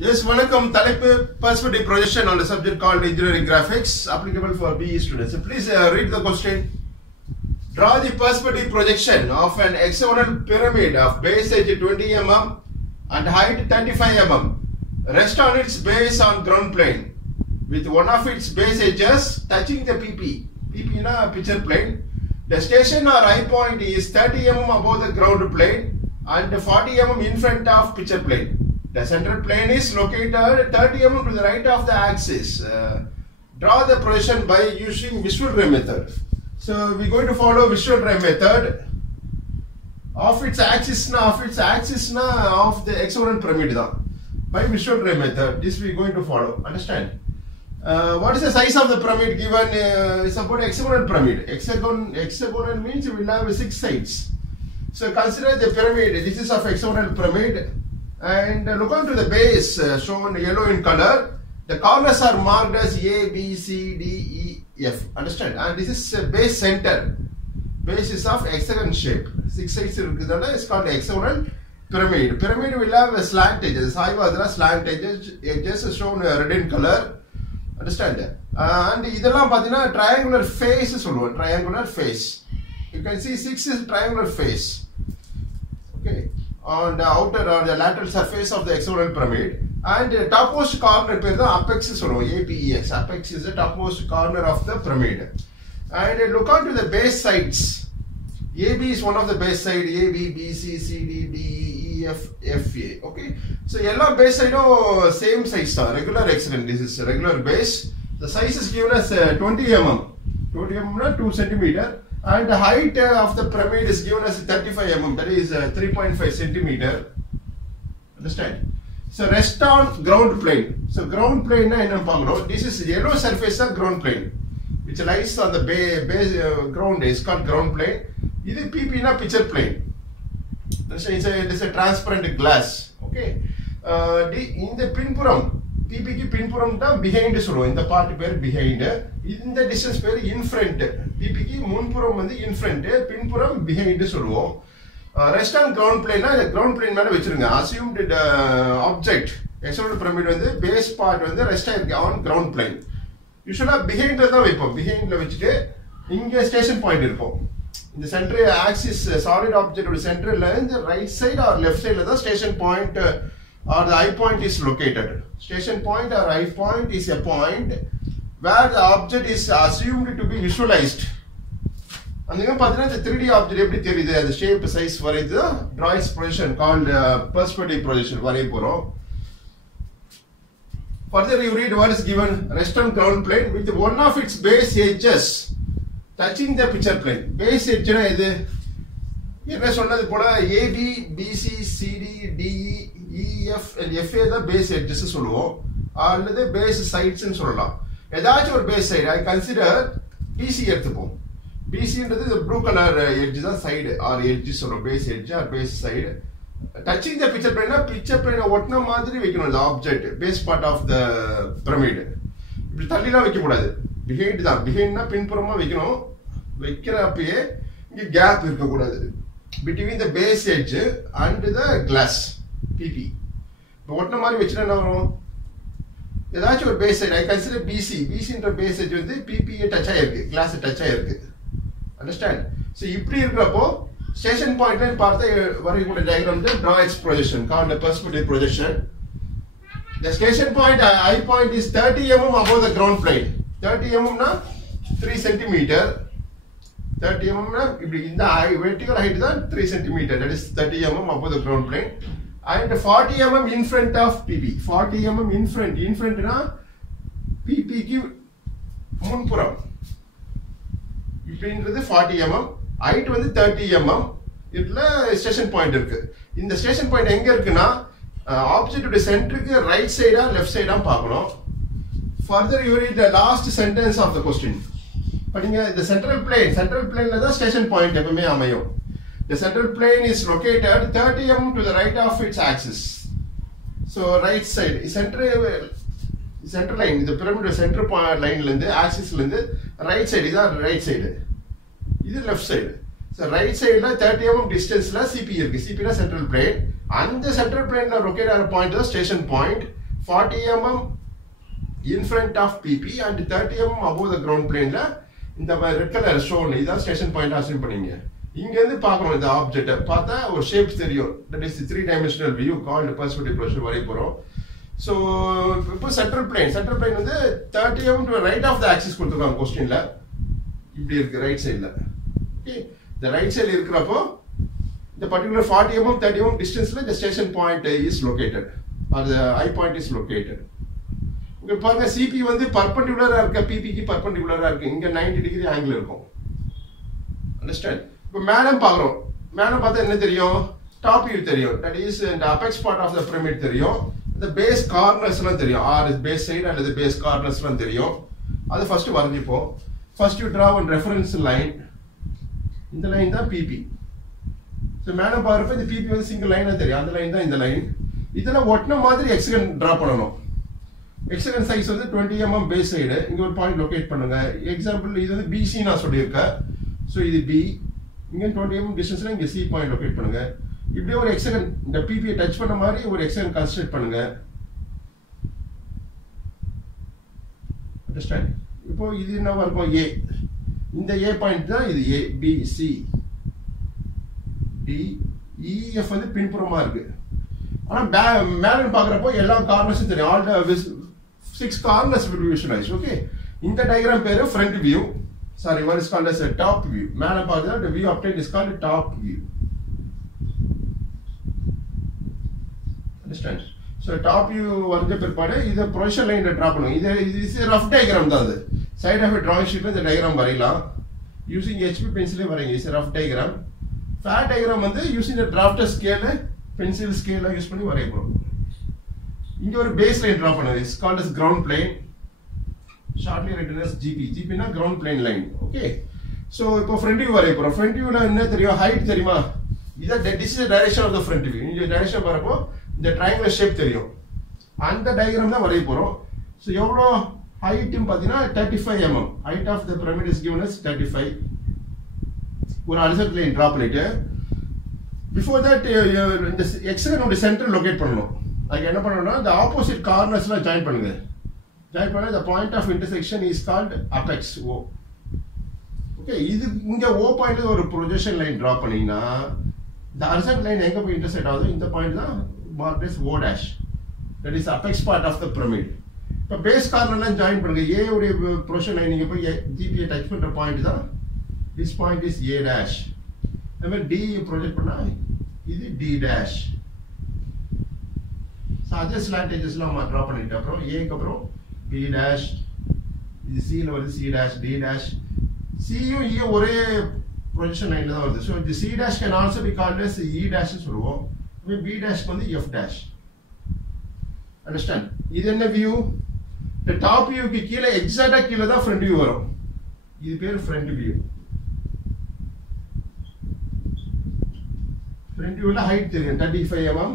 Yes, welcome. Talaipu perspective projection on the subject called engineering graphics, applicable for BE students. So please read the question. Draw the perspective projection of an hexagonal pyramid of base edge 20 mm and height 35 mm. Rest on its base on ground plane, with one of its base edges touching the PP. PP na picture plane. The station or eye point is 30 mm above the ground plane and 40 mm in front of picture plane. The central plane is located 30 mm to the right of the axis. Draw the projection by using visual ray method. So we are going to follow visual ray method of its axis of the hexagonal pyramid by visual ray method. This we are going to follow. Understand? What is the size of the pyramid given? It's about hexagonal pyramid. Hexagonal means we will have 6 sides. So consider the pyramid. This is of hexagonal pyramid. And look onto the base shown yellow in color. The corners are marked as A, B, C, D, E, F. Understand? And this is base center. Base is of hexagon shape. 6 sides is called hexagonal pyramid. Pyramid will have slant edges. Slant edges shown red in color. Understand? And idella pathina triangular face. Triangular face. You can see 6 is triangular face. Okay. On the outer or the lateral surface of the hexagonal pyramid, and the topmost corner is the apex APEX. Apex is the topmost corner of the pyramid. And look onto the base sides. AB is one of the base side. A, B, B, C, C, D, D, E, F, F, A. Okay. So yellow base side same size. Regular hexagon. This is regular base. The size is given as 20 mm. 20 mm 2 centimeter. And the height of the pyramid is given as 35 mm, that is 3.5 centimeter. Understand? So rest on ground plane. So ground plane, this is yellow surface of ground plane, which lies on the base ground is called ground plane. This is PP na picture plane. It is a transparent glass. Okay. In the pinpuram, PP ki pinpuram ta behind in the part where behind. In the distance where in front. PP ki munpuram வந்து in front, pinpuram behind சொல்லுவோம். Rest on ground plane na the ground plane மேல வெச்சிருங்க. Assumed the object hexagonal pyramid வந்து base part வந்து rest on ground plane. Usually behind தான் வைப்போம். Behind ல வெச்சிட்டு இங்க station point இருக்கும். இந்த center axis solid object ஓட centerல இந்த right side or left side ல தான் station point or the eye point is located. Station point or eye point is a point where the object is assumed to be visualized. And then the 3D object the shape, size for it, draw its projection called perspective projection. Further you read what is given. Rest on ground plane with one of its base edges touching the picture plane. Base edge is A, B, B, C, C, D, D, E, F and F are the base edges. All the base sides and base side, I consider BC எடுத்துப்போம். BC is the blue color edge side or edges or base edge or base side. Touching the picture plane ஒட்டின மாதிரி வைக்கணும் the object, base part of the pyramid. இப்படி தள்ளிலாம் வைக்க கூடாது. Behind தான். Behindனா பின்புறமா வைக்கணும். வைக்கிறப்பயே இங்க கேப் இருக்க கூடாது. Between the base edge and the glass PP. இப்போ ஒட்டின மாதிரி வெச்சினா என்ன வரும்? ஏதாச்சும் ஒரு base side, I consider BC. BC என்ற base edge வந்து PP touch ஆயிருக்கு, glass touch ஆயிருக்கு. Understand? So இப்படி இருக்கிறப்போ station point ல பார்த்த வரையக்கூடிய diagram draw its projection called the perspective projection. The station point eye point is 30 mm above the ground plane. 30 mm na 3 cm. 30 mm na இப்படி இந்த vertical height தான் 3 cm. That is 30 mm above the ground plane. And 40 mm in front of PP. 40 mm in front na PP ki munpuram. இப்படின்றது 40 mm, height வந்து 30 mm. இதுல station point இருக்கு. இந்த station point எங்க இருக்குன்னா object உடைய சென்டருக்கு right சைடா லெஃப்ட் சைடா பார்க்கணும். Further you read the last sentence of the question. படிங்க. The central planeல தான் ஸ்டேஷன் பாயிண்ட் எப்பவுமே அமையும். The central plane is located 30 mm to the right of its axis. So right side, center line, the pyramid center point line axis right side is right side. This is left side. So right side 30 mm distance CP is CP central plane. And the central plane located at a point is station point. 40 mm in front of PP and 30 mm above the ground plane la இந்த red colour shown இதான் station point assign பண்ணீங்க. இங்க இருந்து பார்க்கணும் இந்த object பார்த்தா ஒரு shapes தெரியும். That is 3-dimensional view called perspective projection வரைய போறோம். ஸோ இப்போ சென்ட்ரல் பிளேன் வந்து 30 mm to right of the axis கொடுத்துருக்காங்க கொஸ்டின்ல. இப்படி இருக்கு ரைட் சைடில். ஓகே, இந்த ரைட் சைடில் இருக்கிறப்போ இந்த பர்டிகுலர் 40 mm 30 mm டிஸ்டன்ஸ்ல இந்த station point is located R the I point is located. இங்க பாருங்க சிபி வந்து பர்பெண்டிகுலரா இருக்க பிபிக்கு பர்பெண்டிகுலரா இருக்கு. இங்க 90 டிகிரி ஆங்கிள் இருக்கும். அண்டர்ஸ்டாண்ட்? இப்போ மேடம் பார்க்குறோம். மேடம் பார்த்தா என்ன தெரியும்? டாப் வியூ தெரியும். தட் இஸ் இந்த apex part of the pyramid தெரியும். இந்த பேஸ் கார்னர்ஸ்லாம் தெரியும். ஆர் பேஸ் சைடு அல்லது பேஸ் கார்னர்ஸ்லாம் தெரியும். அது ஃபர்ஸ்ட் வரைஞ்சிப்போம். First you draw one reference line. இந்த லைன் தான் பிபி. ஸோ மேடம் பார்க்குறப்ப இந்த பிபி வந்து சிங்கிள் லைனாக தெரியும். அந்த லைன் தான் இந்த லைன். இதெல்லாம் ஒட்டின மாதிரி ஹெக்ஸகன் டிரா பண்ணணும். ஹெக்ஸகன் சைஸ் வந்து 20 mm பேஸ் சைடு. இங்க ஒரு பாயிண்ட் லொகேட் பண்ணுங்க. எக்ஸாம்பிள் இது வந்து பிசி நான் சொல்லியிருக்கேன். ஸோ இது பி. இங்க 20 mm டிஸ்டன்ஸ்ல இங்க சி பாயிண்ட் லொகேட் பண்ணுங்க. இப்படியே ஒரு ஹெக்ஸகன் இந்த பிபியை டச் பண்ண மாதிரி ஒரு ஹெக்ஸகன் கன்ஸ்ட்ரக்ட் பண்ணுங்க. அண்டர்ஸ்டாண்ட்? இப்போ இது என்னவா இருக்கும்? ஏ. இந்த ஏ பாயிண்ட் தான் இது ஏ. பி சி டி இஎஃப் வந்து பின்புறமா இருக்கு. ஆனா மேல பாக்குறப்போ எல்லா கார்னர்ஸும் தெரியும். All the 6 corners will be visualized. Okay, இந்த diagram பேரு front view. Sorry, what is called as a top view. மேல பார்த்தா the view obtained is called a top view. Understand? So top view வரைஞ்ச பிற்பாடு இத ப்ரொஜெக்ஷன் லைன்ல draw பண்ணுங்க. இது ரஃப் டயகிராம் தான். அது சைடு ஆஃப் டிராயிங் ஷீட்ல இந்த டயகிராம் வரையலாம். Using HP பென்சிலே வரைங்க. இது ரஃப் டயகிராம். ஃபேட் டயகிராம் வந்து using the drafter scale pencil scale use பண்ணி வரைய போறோம். இங்க ஒரு பேஸ் லைன் டிரா பண்ணுங்க. It's called as ground plane, shortly written as GP. GP னா ground plane line. Okay, so இப்போ ஃப்ரண்ட் வியூ வரைய போறோம். ஃப்ரண்ட் வியூல என்ன தெரியும்? ஹைட் தெரியுமா? இத this is the direction of the front view. இந்த டைரக்ஷன் வரப்போ இந்த triangular shape தெரியும். அந்த டயகிராம் தான் வரைய போறோம். சோ எவ்வளவு ஹைட்னு பாத்தீங்கன்னா 35 mm. Height of the pyramid is given as 35. ஒரு horizontal line டிரா பண்ணிட்டு before that இந்த ஹெக்ஸகனோட சென்டர் லொகேட் பண்ணனும். அதுக்கு என்ன பண்ணணும்னா the opposite cornersலாம் ஜாயின் பண்ணுங்க. ஜாயின் பண்ணா the point of intersection is called apex O. Okay, இது இங்க O பாயிண்ட்ல ஒரு ப்ரொஜெக்ஷன் லைன் டிரா பண்ணீங்கன்னா the horizontal line எங்க போய் இன்டர்செக்ட் ஆகுது? இந்த பாயிண்ட் தான் marked as O dash. That is apex part of the pyramid. இப்போ பேஸ் கார்னர்லாம் ஜாயின் பண்ணுங்க. A உடைய ப்ரொஜெக்ஷன் லைன் இங்க போய் GP டச் பண்ற பாயிண்ட் தான் this point is A dash. நம்ம D ப்ரொஜெக்ட் பண்ணா இது D dash. So other slant edgesலாம் டிரா பண்ணிட்டு அப்புறம் A க்கு அப்புறம் B dash, இது C ல வருது C dash, D dash. C யும் E ஒரே ப்ரொஜெக்ஷன் லைன்ல தான் வருது. So the C dash can also be called as E dash னு சொல்லுவோம். B dash வந்து F dash. Understand? இது என்ன வியூ? the top view க்கு கீழ எக்ஸாக்ட்டா கீழ தான் front view வரும். இது பேர் front view. front view ல height தெரியும் 35 mm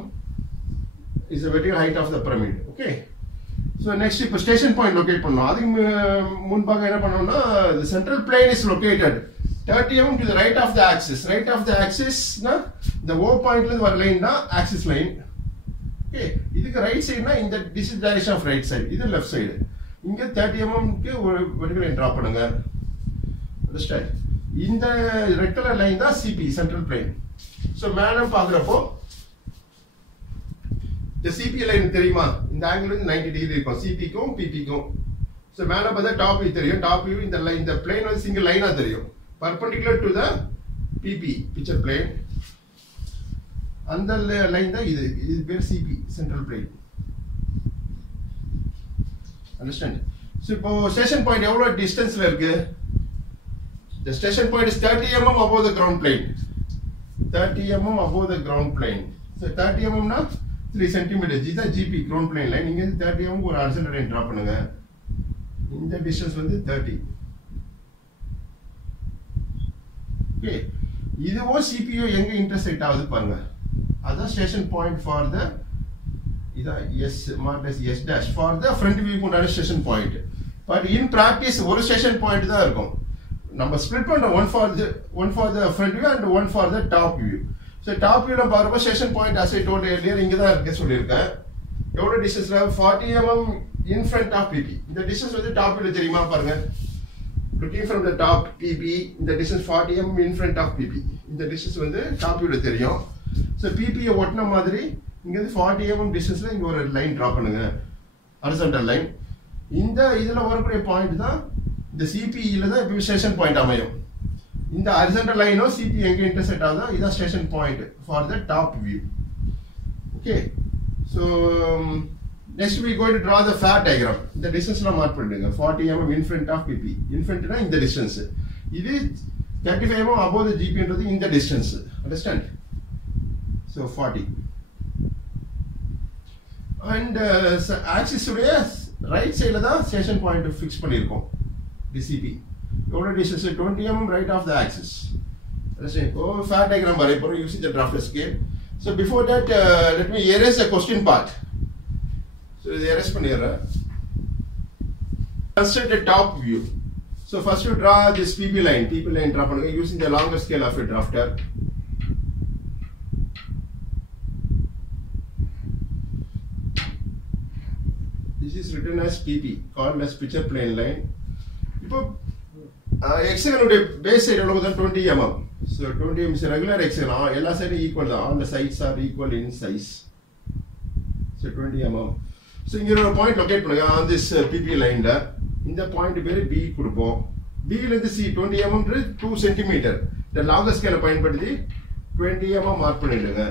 is the vertical height of the pyramid. Okay, so next இப்போ ஸ்டேஷன் பாயிண்ட் லொகேட் பண்ணனும். அதுக்கு முன்பாக என்ன பண்ணனும்னா the central plane is located 30 mm to the right of the axis. Right of the axis னா இந்த O பாயிண்ட்ல இருந்து வர லைன் தான் axis line. Okay, இதுக்கு ரைட் சைடுனா இந்த this is direction of right side, இது left side. இங்க 30 mm க்கு ஒரு vertical line டிரா பண்ணுங்க. Understand? இந்த ரெட் கலர் லைன் தான் CP, central plane. So madam பாக்குறப்போ இந்த CP லைன் தெரியுமா? இந்த ஆங்கிள் வந்து 90 டிகிரி இருக்கும் CP க்கும் PP க்கும். சோ மேல பார்த்தா டாப் வியூ தெரியும். டாப் வியூ இந்த லைன் இந்த பிளேன் வந்து சிங்கிள் லைனா தெரியும். perpendicular to the PP picture plane. அந்த லைன் தான் இது. இது பேர் CP, central plane. Understand? So இப்போ ஸ்டேஷன் பாயிண்ட் எவ்வளவு டிஸ்டன்ஸ்ல இருக்கு? The station point is 30 mm above the ground plane. 30 mm above the ground plane. So 30 mm னா 3 cm. இதுதான் GP ground plane line. இங்க 30 mm ஒரு horizontal line டிரா பண்ணுங்க. இந்த டிஸ்டன்ஸ் வந்து 30. ஓகே, இதுவோ CPO எங்க இன்டர்செக்ட் ஆகுது பாருங்க. அதான் ஸ்டேஷன் பாயிண்ட் ஃபார் த இதா S marked as S dash for the front view கொண்டான station point. But in practice ஒரு ஸ்டேஷன் பாயிண்ட் தான் இருக்கும். நம்ம ஸ்ப்ளிட் பண்றோம் one for the front view and one for the top view. So top view ல பாருங்க station point as I told earlier இங்க தான் இருக்கு சொல்லிருக்கேன். எவ்வளோ டிஸ்டன்ஸ்ல 40 mm in front of PP. இந்த டிஸ்டன்ஸ் வந்து டாப் வியூல தெரியுமா பாருங்க. Looking from the top PP, இந்த distance 40 mm in front of PP. இந்த டிஸ்டன்ஸ் வந்து டாப் வியூல தெரியும். ஸோ PP ஒட்டின மாதிரி இங்க வந்து 40 mm டிஸ்டன்ஸ்ல இங்க ஒரு லைன் டிரா பண்ணுங்க. Horizontal line. இந்த இதுல வரக்கூடிய பாயிண்ட் தான் இந்த CPல தான் இப்போ ஸ்டேஷன் பாயிண்ட் அமையும். இந்த ஹாரிசான்டல் லைனோ CP எங்க இன்டர்செக்ட் ஆகுதோ இதான் station point for the top view. Okay. So next we going to draw the flat diagram. The distance la mark பண்ணுங்க. 40 mm in front of PP. In front na இந்த distance. இது 35 mm above the GP ன்றது இந்த distance. Understand? So 40. And axis உடைய right side ல தான் station point fix பண்ணிருக்கோம். DCP. எவ்வளவு distance 20 mm right of the axis. Understand? Oh, flat diagram வரைய போறோம் using the drafter scale. So before that, let me erase the question part. So erase பண்ணிடுறேன். Construct a top view. So first you draw this PP line. PP line draw பண்ணுங்க using the longer scale of a drafter. This is written as PP, called as picture plane line. இப்போ hexagonal base side எவ்வளவு தான் 20 mm. So 20 mm is regular hexagon. எல்லா சைடும் equal தான். All the sides are equal in size. So 20 mm. So இங்க ஒரு point locate பண்ணுங்க on this PP line ல. இந்த பாயிண்ட் பேரு B கொடுப்போம். B ல இருந்து C 20 mm ன்றது 2 cm. இந்த longer scale பயன்படுத்தி 20 mm மார்க் பண்ணிடுங்க.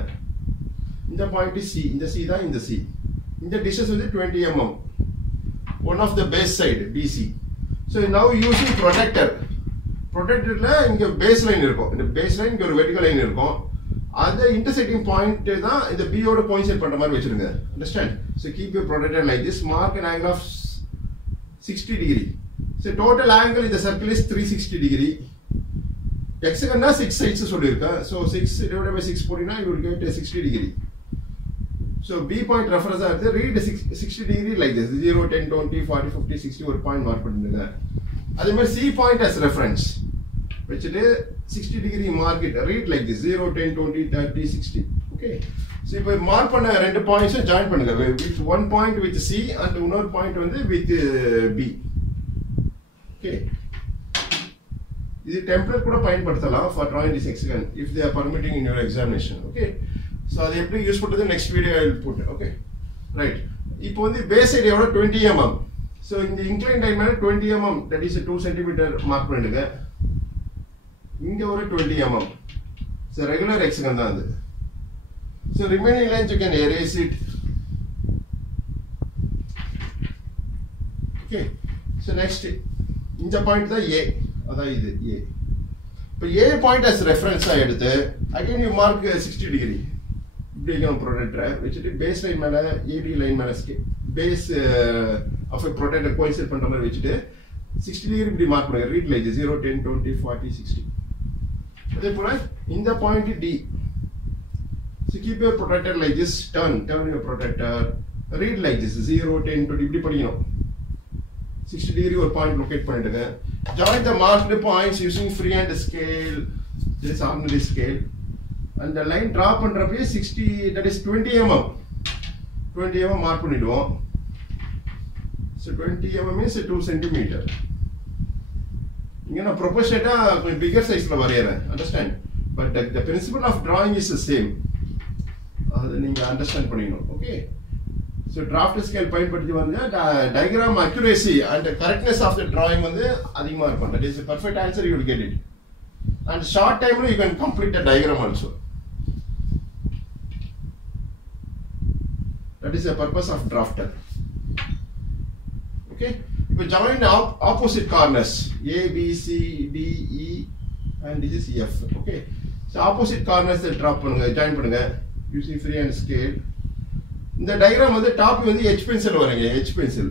இந்த பாயிண்ட் C, இந்த C தான் இந்த C. இந்த distance வந்து 20 mm. One of the base side BC. So now using protector. Protectorல இங்க பேஸ் லைன் இருக்கும். இந்த பேஸ் லைன் இங்க ஒரு வெர்டிகல் லைன் இருக்கும். அந்த இன்டர்செக்டிங் பாயிண்ட் தான் இந்த B ஓட கோயின்சைட் பண்ற மாதிரி வெச்சிருங்க. Understand? So keep your protector like this. Mark an angle of 60 degree. So total angle in the circle is 360 degree. Hexagon 6 sides சொல்லிருக்கேன். So 6 divided by 6 போடினா you will get a 60 degree. So B point reference ஆகுது. Read 60 degree like this. 0, 10, 20, 40, 50, 60 ஒரு point mark பண்ணுங்க. அதே மாதிரி C point as reference. வச்சிட்டு 60 degree mark it. Read like this. 0, 10, 20, 30, 60. Okay. So இப்போ mark பண்ண ரெண்டு points join பண்ணுங்க. With one point with C and another point வந்து with B. Okay. இது டெம்ப்ளேட் கூட பயன்படுத்தலாம் for drawing this hexagon if they are permitting in your examination. Okay. So அது எப்படி யூஸ் பண்றது next video I will put. Okay. Right. இப்போ வந்து base side எவ்வளவு 20 mm. So in the inclined line 20 mm, that is a 2 cm mark பண்ணிடுங்க. இங்க ஒரு 20 mm. So regular hexagon தான் அது. So remaining lines you can erase it. Okay. So next இந்த point தான் A. அதான் இது A. இப்போ A point as reference ஆ எடுத்து again you mark 60 degree. இப்படி ப்ரொடக்டர் வச்சுட்டு பேஸ் லைன் மேல AD லைன் மேல base of a protector coincide பண்ற மாதிரி வச்சிட்டு 60 degree இப்படி மார்க் பண்ணுங்க. Read like 0, 10, 20, 40, 60. அதே போல இந்த point D. So keep your protector like this. Turn your protector. Read like this 0, 10, 20 இப்படி படிக்கணும். 60 degree ஒரு பாயிண்ட் லொகேட் பண்ணிடுங்க. Join the marked points using freehand scale. This ordinary scale. And the line draw பண்றப்ப 60, that is 20 mm. 20 mm mark பண்ணிடுவோம். So 20 mm is 2 cm. இங்க நான் ப்ரொபோர்ஷனேட்டா கொஞ்சம் bigger sizeல வரையறேன். Understand? But the principle of drawing is the same. அது நீங்க understand பண்ணிக்கணும். Okay. So draft scale பயன்படுத்தி வந்து diagram accuracy and correctness of the drawing வந்து அதிகமா இருக்கும். That is a perfect answer, you will get it. And short time you can complete the diagram also. That is the purpose of drafter. Okay. If join opposite corners A, B, C, D, E, and this is F. Okay. So opposite corners draw பண்ணுங்க, join பண்ணுங்க using freehand scale. இந்த diagram வந்து top வந்து H pencil வரைங்க. H pencil.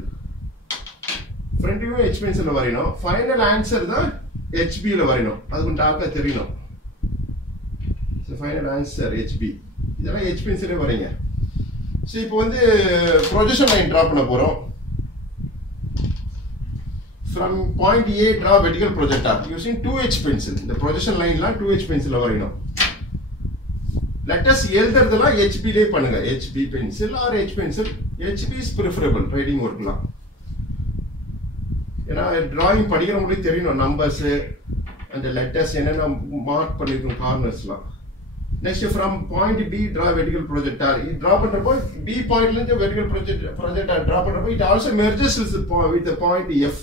Front view H pencil வரையணும். Final answer தான் HB ல வரையணும். அது கொஞ்சம் டார்க்கா தெரியணும். So final answer HB. இதெல்லாம் H pencil வரைங்க. So இப்போ வந்து projection line draw பண்ண போறோம். From point A draw vertical projector using 2H pencil. The projection line la 2H pencil வரையணும். Let us எழுதுறதெல்லாம் HB லே பண்ணுங்க. HB pencil or H pencil. HB is preferable writing workலாம். ஏன்னா drawing படிக்கிறவங்களுக்கு தெரியணும் numbers and letters என்னென்ன mark பண்ணிருக்கோம் கார்னர்ஸ்லாம். Next from point B draw vertical projector. இது draw பண்றப்போ B பாயிண்ட்ல இருந்து vertical projector draw பண்றப்போ it also merges with the point F.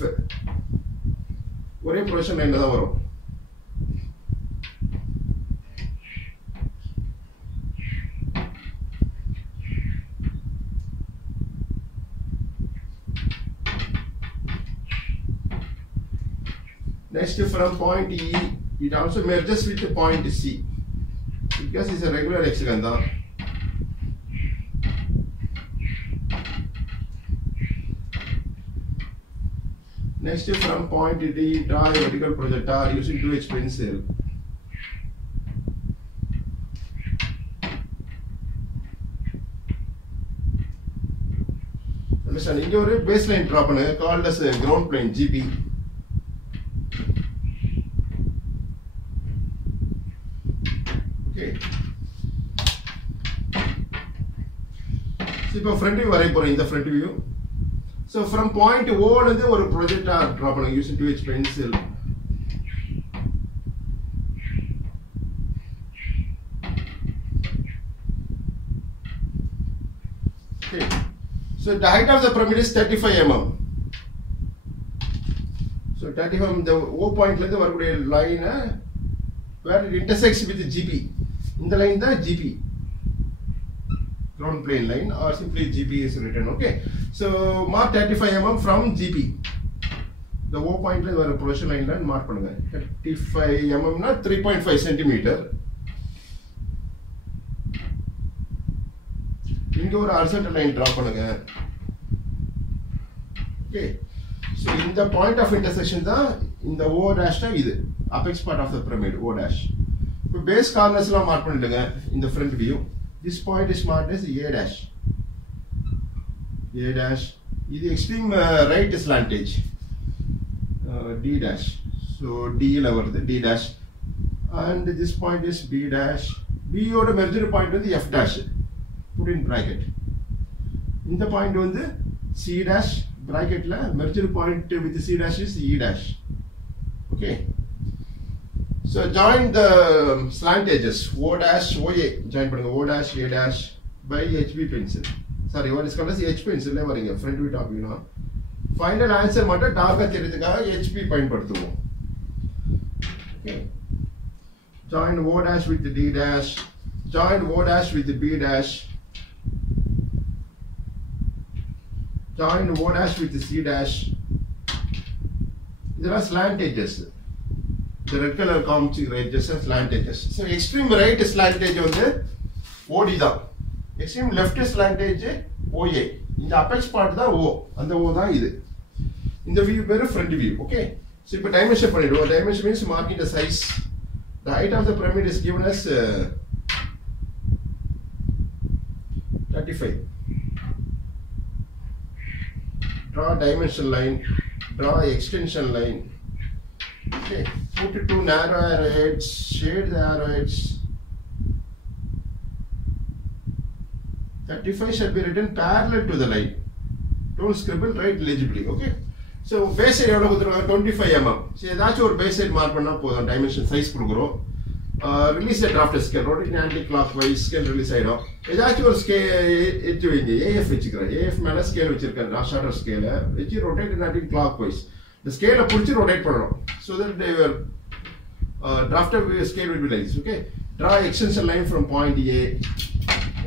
ஒரே ப்ரொஜெக்ஷன் லைன்ல தான் வரும். Next from point E, it also merges with the point C because it's a regular hexagon. Next from point D, draw a vertical projector using 2H pencil. Understand? Here ஒரு baseline draw பண்ணுங்க called as a ground plane GB. இப்போ front view வரைய போறோம் இந்த front view. So from point O ல இருந்து ஒரு projector draw பண்ணுங்க using 2H pencil. Okay. So the height of the pyramid is 35 mm. So 35 mm the O point ல இருந்து வரக்கூடிய line where it intersects with GB. இந்த line தான் GB. Ground plane line or simply GB is written. Okay, so mark 35 mm from GB. The O point ல வர projection line line mark பண்ணுங்க. 35 mm னா 3.5 cm. இங்க ஒரு horizontal line draw பண்ணுங்க. Okay, so இந்த point of intersection தான் இந்த O dash தான் இது apex part of the pyramid O dash. இப்போ base corners எல்லாம் mark பண்ணிடுங்க in the front view. This point is marked as A dash. A dash. This is extreme right slantage. D dash. So D level D dash. And this point is B dash. B oda merger point is F dash. Put in bracket. In the point on the C dash bracket la merger point with the C dash is E dash. Okay. So join the slant edges O dash OA join பண்ணுங்க O dash A dash by HB pencil. Sorry, what is called as H pencil ல வரீங்க front view top view னா final answer மட்டும் டார்கா தெரியுதுக்காக HB பயன்படுத்துவோம். Okay. Join O dash with the D dash. Join O dash with the B dash. Join O dash with the C dash. There are slant edges. The red color comes edges and slant edges. So extreme right slant edge on the OD da. Extreme left slant edge OA. In the apex part da O. And the O da idu. In the view very front view. Okay. So if dimension panidu. Dimension means marking the size. The height of the pyramid is given as 35. Draw dimension line. Draw extension line. Okay, put it to narrow arrowheads, shade the arrowheads. 35 should be written parallel to the line. Don't scribble, write legibly. Okay. So base area 25 mm. So that's your base area mark panna podum dimension size kudukurom. Release the draft scale, rotate anti-clockwise scale release ஆயிடும். ஏதாச்சும் ஒரு scale எடுத்து வைங்க. AF வச்சுக்கிறேன். AF மேல scale வச்சிருக்கேன். நான் shorter scale வச்சு rotate anti-clockwise. The scale புடிச்சு rotate பண்ணனும். So that they will drafted scale will be like this. Okay. Draw extension line from point A.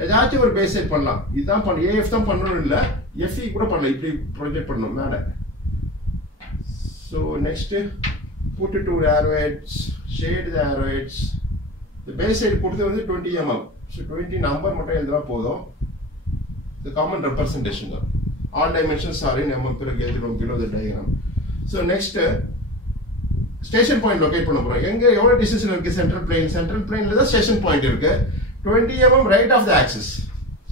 ஏதாச்சும் ஒரு base set பண்ணலாம். இதுதான் பண்ண AF தான் பண்ணனும் இல்ல. FE கூட பண்ணலாம். இப்படி ப்ரொஜெக்ட் பண்ணனும் மேல. So next put it to arrowheads, shade the arrowheads. The base side கொடுத்தது வந்து 20 mm. So 20 number மட்டும் எழுதுனா போதும். The common representation தான். All dimensions are in mm பிறகு எழுதுறோம் below the diagram. So next station point locate பண்ண போறோம். எங்க எவ்வளவு distance இருக்கு central planeல தான் station point இருக்கு. 20 mm right of the axis.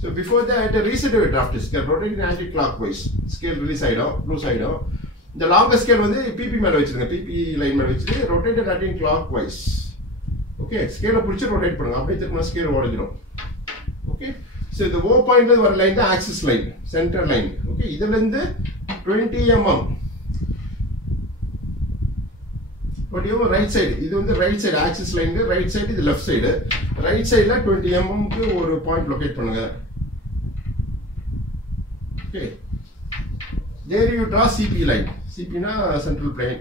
So before that reset the draft scale, rotate it anti-clockwise. Scale release ஆயிடும், loose ஆயிடும். The longest scale வந்து PP மேல வச்சிருங்க. PP line மேல வச்சிட்டு rotate it anti-clockwise. Okay, scale rotate பண்ணுங்க scale ஓடிடும். Okay, so the O point வர line the axis line, center line. Okay, இதுல இருந்து 20 mm. But you right side, இது வந்து right side axis line, right side இது left side. Right side ல 20 mm க்கு ஒரு point locate பண்ணுங்க. Okay, there you draw CP line. CP na central plane.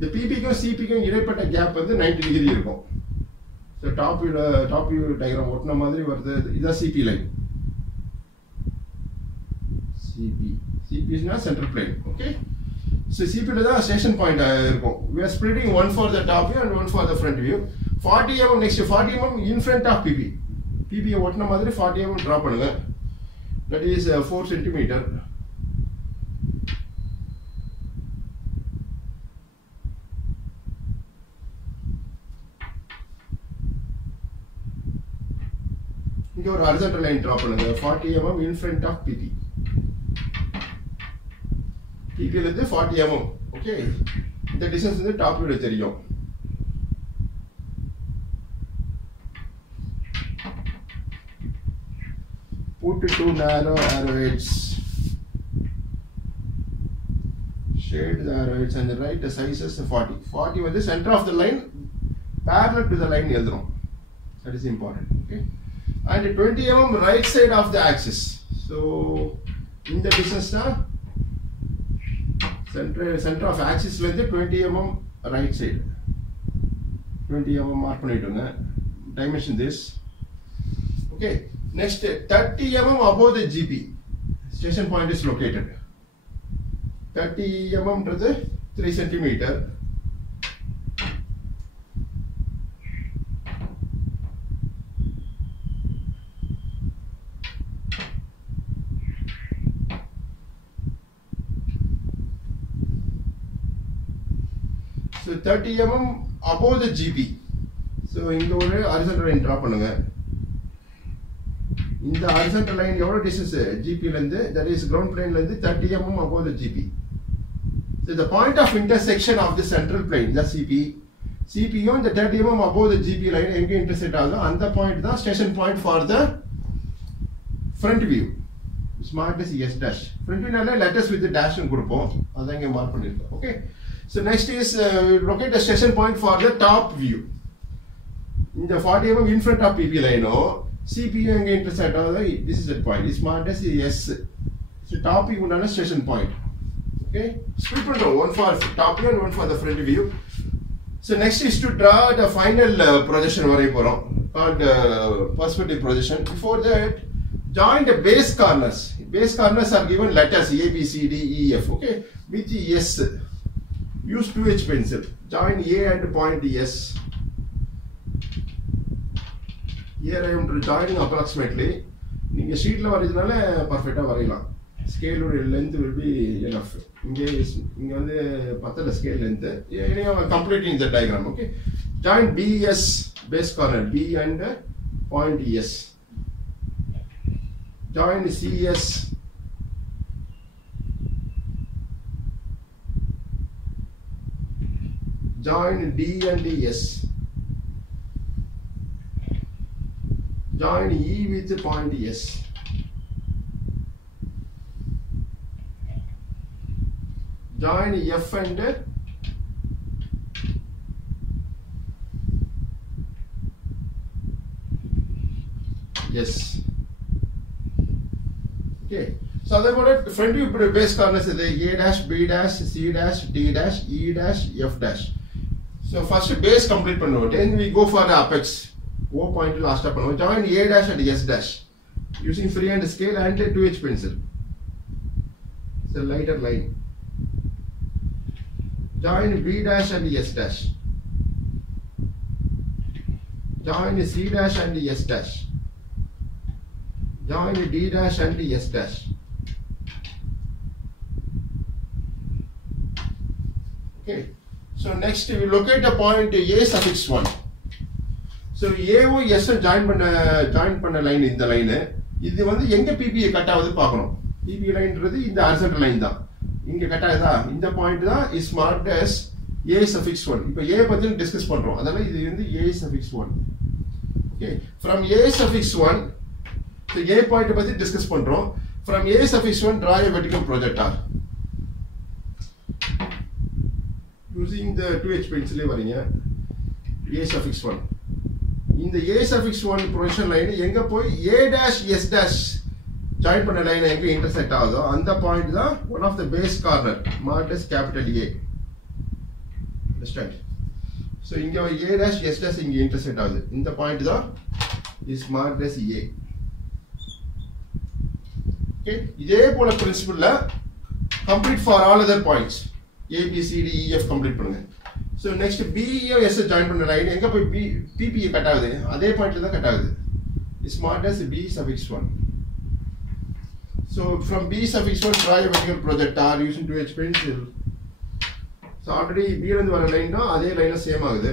The PP க்கும் CP க்கும் இடைப்பட்ட கேப் வந்து 90 டிகிரி இருக்கும். So top view diagram ஒட்டன மாதிரி வருது. இதுதான் CP line. CP is not central plane. Okay. So CP ல தான் station point இருக்கும். We are splitting one for the top view and one for the front view. 40 mm next to 40 mm in front of PP. PP ஒட்டன மாதிரி 40 mm drop பண்ணுங்க. That is 4 centimeter. இங்க ஒரு horizontal line drop பண்ணுங்க 40 mm in front of PP. PP ல இருந்து 40 mm. Okay, இந்த distance வந்து top view ல தெரியும். Put two narrow arrowheads. Shade the arrowheads and write the sizes 40. 40 was the center of the line parallel to the line. That is important. Okay, and 20 mm right side of the axis. So in the distance center of axis length 20 mm right side. 20 mm mark பண்ணிடுங்க. Dimension this. Okay. Next 30 mm above the GP. Station point is located. 30 mm ன்றது 3 centimeter. So 30 mm above the GP. So இங்க ஒரு horizontal line draw பண்ணுங்க. In the horizontal line எவ்வளவு distance GP ல இருந்து, that is ground plane ல இருந்து 30 mm above the GP. So the point of intersection of the central plane, the CP யும் the 30 mm above the GP line எங்க intersect ஆகுதோ அந்த point தான் station point for the front view. Smart as S dash. Front view நால letters with the dash னு கொடுப்போம். அதான் இங்க மார்க் பண்ணிருக்கோம். Okay. So next is locate the station point for the top view. In the 40 mm in front of PP line CP and intersect this is the point. This marked as S. So top view is station point. Okay, split one for top view and one for the front view. So next is to draw the final projection called perspective projection. Before that, join the base corners. Base corners are given letters A, B, C, D, E, F. Okay, with S. Use 2H pencil. Join A and point S. Here I am joining approximately. நீங்க sheetல வரதுனால perfectா வரையலாம். Scale length will be enough. இங்க வந்து பத்தல scale length. Anyway, completing the diagram. Okay. Join BS base corner B and point S. Join CS. Join D and S. Join E with point S. Join F and S. Okay. So அதே போல front view base corners இது A dash, B dash, C dash, D dash, E dash, F dash. So first base complete பண்ணுவோம். Then we go for the apex. O point last up. Join A dash and S dash using freehand scale and 2H pencil. It's a lighter line. Join B dash and S dash. Join C dash and S dash. Join D dash and S dash. Okay. So next we locate the point A suffix 1. So A வும் S join பண்ண line இந்த line. இது வந்து எங்க PP cut ஆகுது பார்க்கணும். PP லைன்ன்றது இந்த horizontal line தான். இங்க கட் ஆகுதா இந்த பாயிண்ட் தான் is marked as a suffix 1 இப்போ a பத்தி டிஸ்கஸ் பண்றோம் அதனால இது வந்து a suffix 1 okay from a suffix 1 so a point பத்தி டிஸ்கஸ் பண்றோம் from a suffix 1 draw a vertical projector using the 2h pencil வரீங்க a suffix 1 இந்த a suffix 1 projection line எங்க போய் a dash s dash join பண்ண line எங்க intersect ஆகுதோ அந்த பாயிண்ட் தான் one of the base corner marked as capital A understand so இங்க a dash s dash இங்க இன்டர்செக்ட் ஆகுது இந்த பாயிண்ட் தான் is marked as A okay இதே போல பிரின்சிபிள்ல complete for all other points A B C D E F complete பண்ணுங்க so next B S join பண்ண line எங்க போய் B P P கட் ஆகுது அதே பாயிண்ட்ல தான் கட் ஆகுது is marked as B suffix 1 so from B suffix 1 draw a vertical projector using 2h pencil so already B ல இருந்து வர லைன் தான் அதே லைன்ல சேம் ஆகுது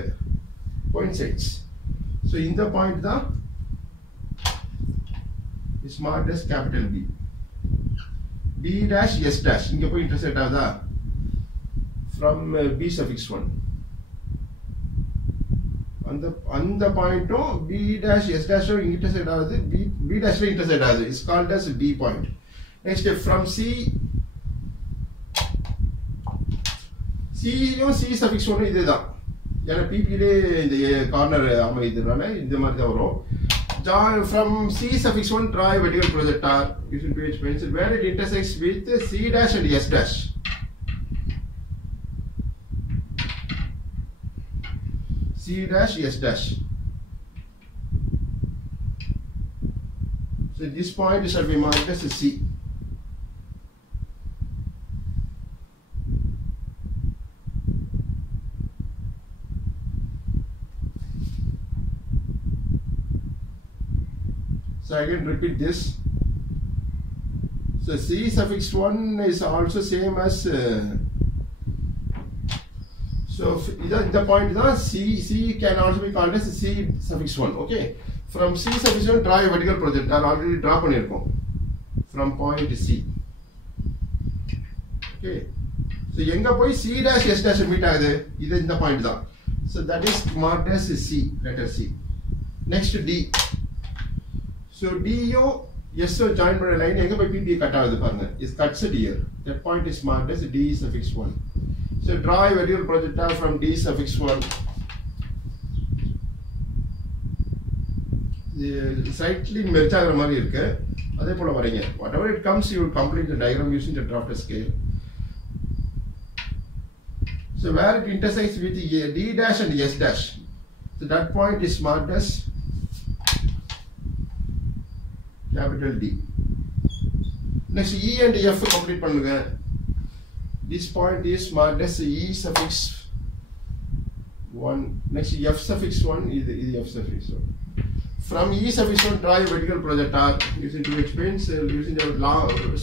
coincides so இந்த பாயிண்ட் தான் is marked as capital B B dash S dash இங்க போய் இன்டர்செக்ட் ஆகுதா from B suffix 1 அந்த பாயிண்ட்டும் B dash S dash intersect ஆகுது B dash ல இன்டர்செக்ட் ஆகுது is called as B point next from C யும் C suffix 1 இதுதான் ஏன்னா PP ல இந்த கார்னர் அமைதுனால இந்த மாதிரி தான் வரும் join from C suffix 1 draw a vertical projector using 2h pencil where it intersects with C dash and S dash C dash S dash so this point shall be marked as C so again repeat this so C suffix 1 is also same as so the point is C can also be called as C suffix 1 okay from C suffix 1 draw a vertical projector already draw பண்ணிருக்கோம் from point C okay so எங்க போய் C dash S dash meet ஆகுது இது இந்த point தான் so that is marked as C letter C next D so D yo S yo join பண்ண line எங்க போய் PP கட் ஆகுது பாருங்க is cuts it here that point is marked as D suffix 1 so draw a vertical projector from D suffix 1 slightly merge ஆகுற மாதிரி இருக்கு அதே போல வரீங்க whatever it comes you will complete the diagram using the drafter scale so where it intersects with D dash and S dash so that point is marked as capital D next E and F complete பண்ணுங்க this point is marked as E suffix 1 next F suffix 1 is F suffix 1 from E suffix 1 draw a vertical projector using 2h pencil using the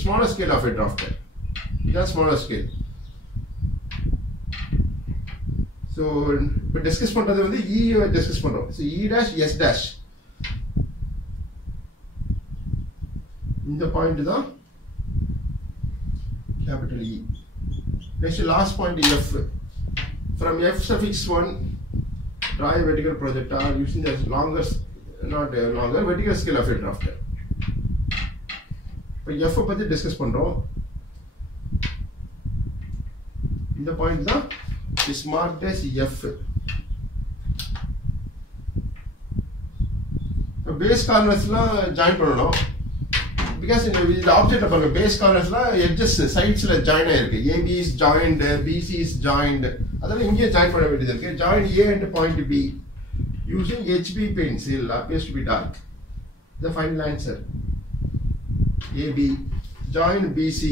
smaller scale of a drafter just smaller scale so but discuss பண்றது வந்து E discuss பண்றோம் so E dash S dash இந்த point தான் capital E next last point F from F suffix 1 draw a vertical projector using the longer vertical scale of a drafter இப்போ F பத்தி discuss பண்றோம் இந்த point தான் is marked as F இப்போ base கார்னர்ஸ்லாம் join பண்ணணும் because in the object of the base corners la edges sides la join ஆயிருக்கு AB is joined BC is joined அதனால இங்கே join பண்ண வேண்டியது இருக்கு join A and point B using HB pencil appears to be dark the final answer AB join BC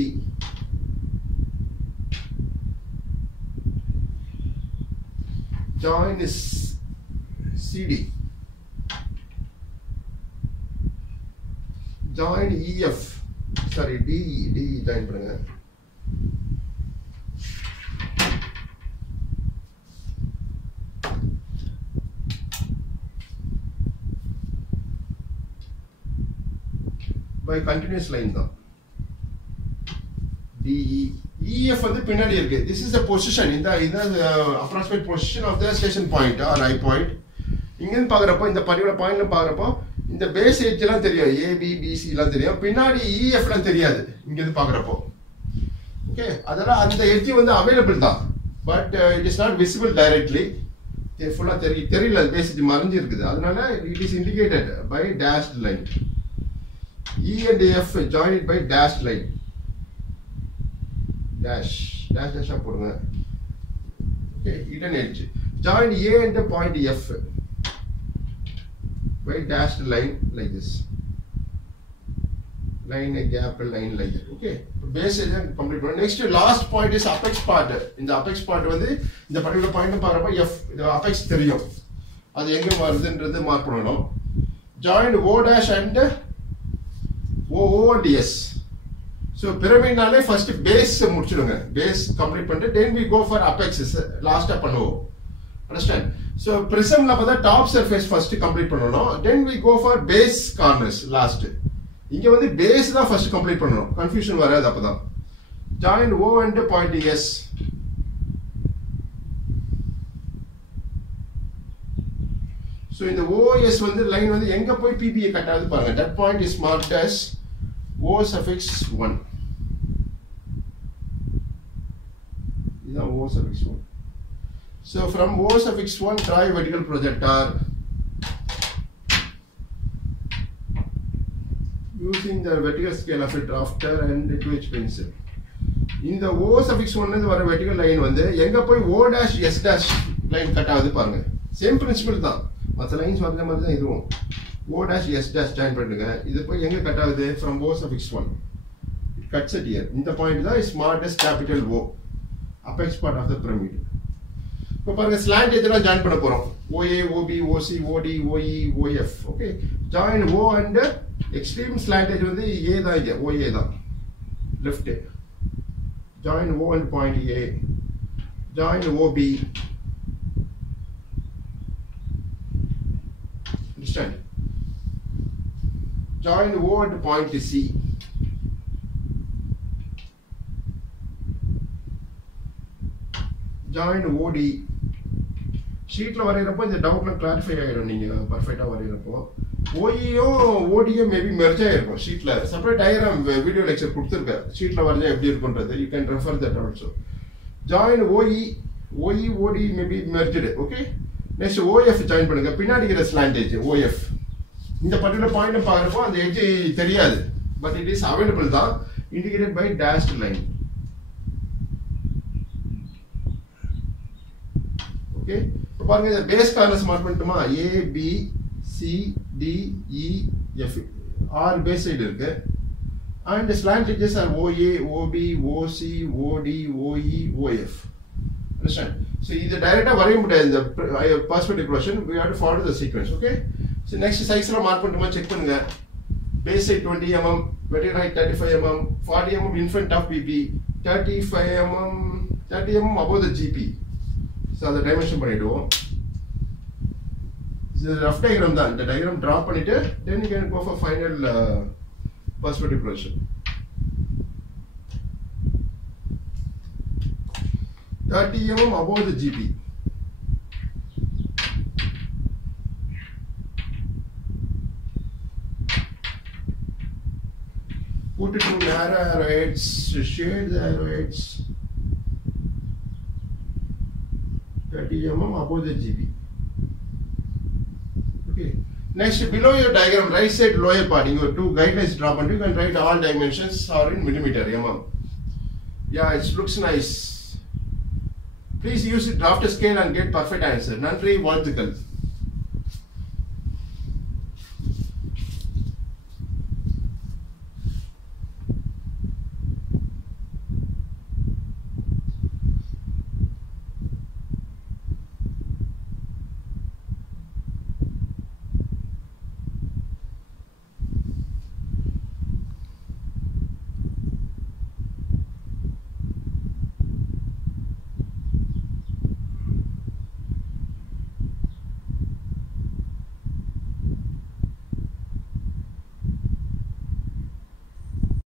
join is CD join EF sorry D join பண்ணுங்க by continuous line தான் DE EF வந்து பின்னாடி இருக்கு. This is the position, இந்த approximate position of the station point or eye point. இங்கன்னு பார்க்குறப்போ இந்த particular பாயிண்ட்ல பார்க்குறப்போ இந்த பேஸ் எட்ஜ்லாம் தெரியும், ABBCலாம் தெரியும், பின்னாடி EFலாம் தெரியாது இங்கேருந்து பார்க்குறப்போ. ஓகே, அதெல்லாம் அந்த எட்ஜ் வந்து அவைலபிள் தான், but it is not visible directly. ஃபுல்லாக தெரியல, பேஸ் எட்ஜ் மறைஞ்சு இருக்குது. அதனால it is indicated by dashed line. E and F joined by dashed line. Dash போடுங்க. Okay, hidden edge. Join A and the point F by dashed line like this. Line a gap line like that. Okay, base edge complete பண்ணு. Next last point is apex part. இந்த apex part வந்து இந்த particular point பார்க்கறப்ப F இந்த apex தெரியும், அது எங்க வருதுன்றது mark பண்ணணும். Join O dash and O and S. So pyramid நாலே first base முடிச்சிடுங்க, base complete பண்ணிட்டு then we go for apex last பண்ணுவோம். Understand? So prism ல பார்த்தா top surface first complete பண்ணனும், then we go for base corners last. இங்க வந்து base தான் first complete பண்ணனும், confusion வராது அப்பதான். Join O and point S. So இந்த OS வந்து லைன் வந்து எங்க போய் PPA கட் ஆகுது பாருங்க. That point is marked as O suffix 1. இதுதான் O suffix 1. So from O suffix 1 draw a vertical projector using the vertical scale of a drafter and 2H pencil. இந்த O suffix 1 இருந்து வர vertical line வந்து எங்க போய் O dash S dash line cut ஆகுது பாருங்க. Same principal தான், மற்ற லைன்ஸ் வந்த மாதிரி தான் இதுவும். O dash S dash join பண்ணுங்க. இது போய் எங்க கட் ஆகுது? From O suffix 1. It cuts it here. இந்த பாயிண்ட் தான் is marked as capital O, apex part of the pyramid. இப்போ பாருங்க slant edge-லாம் ஜாயின் பண்ண போறோம். OA, OB, OC, OD, OE, OF. Okay, join O and extreme slant edge வந்து A தான், இது OA தான், left. Join O and point A. Join OB. Understand? Join O at point C. Join OD. ஷீட்ல வரையறப்போ இந்த டவுட்லாம் clarify ஆயிடும், நீங்க பர்ஃபெக்ட்டா வரையறப்போ. OEயும் ODயும் maybe merge ஆயிருக்கும் ஷீட்ல. Separate diagram video lecture கொடுத்துருக்கேன், ஷீட்ல வரைஞ்சா எப்படி இருக்குன்றது. You can refer that also. Join OE, OD maybe merged. Okay, next OF join பண்ணுங்க. பின்னாடி இருக்கிற ஸ்லாண்ட் எட்ஜ் OF. இந்த பர்டிகுலர் பாயிண்ட் பார்க்கறப்போ அந்த எட்ஜ் தெரியாது, பட் இட் இஸ் அவைலபிள் தான், indicated by dashed line. Okay, இப்போ பாருங்க இந்த பேஸ் கார்னர்ஸ் மார்க் பண்ணிட்டுமா? A B C D E F 6 base side இருக்கு. And slant edges are OA, OB, OC, OD, OE, OF. Understand? So இது டைரக்டா வரைய முடியாது இந்த perspective projection. We have to follow the sequence. Okay, so next size la mark பண்ணுமா check பண்ணுங்க. Base side 20 mm, vertical height 35 mm, 40 mm in front of PP, 35 mm above the GP. So the dimension பண்ணிடுவோம். This is rough diagram தான். இந்த diagram draw பண்ணிட்டு then you can go for final perspective projection. 30 mm above the GP. Put it to narrow arrows, shade the arrows. 30 mm above the GP. Okay. Next, below your diagram, right side lower part, you have two guidelines draw and you can write all dimensions or in millimeter mm. Yeah, it looks nice. Please use the drafter scale and get perfect answer. Nandri, வாழ்த்துக்கள்.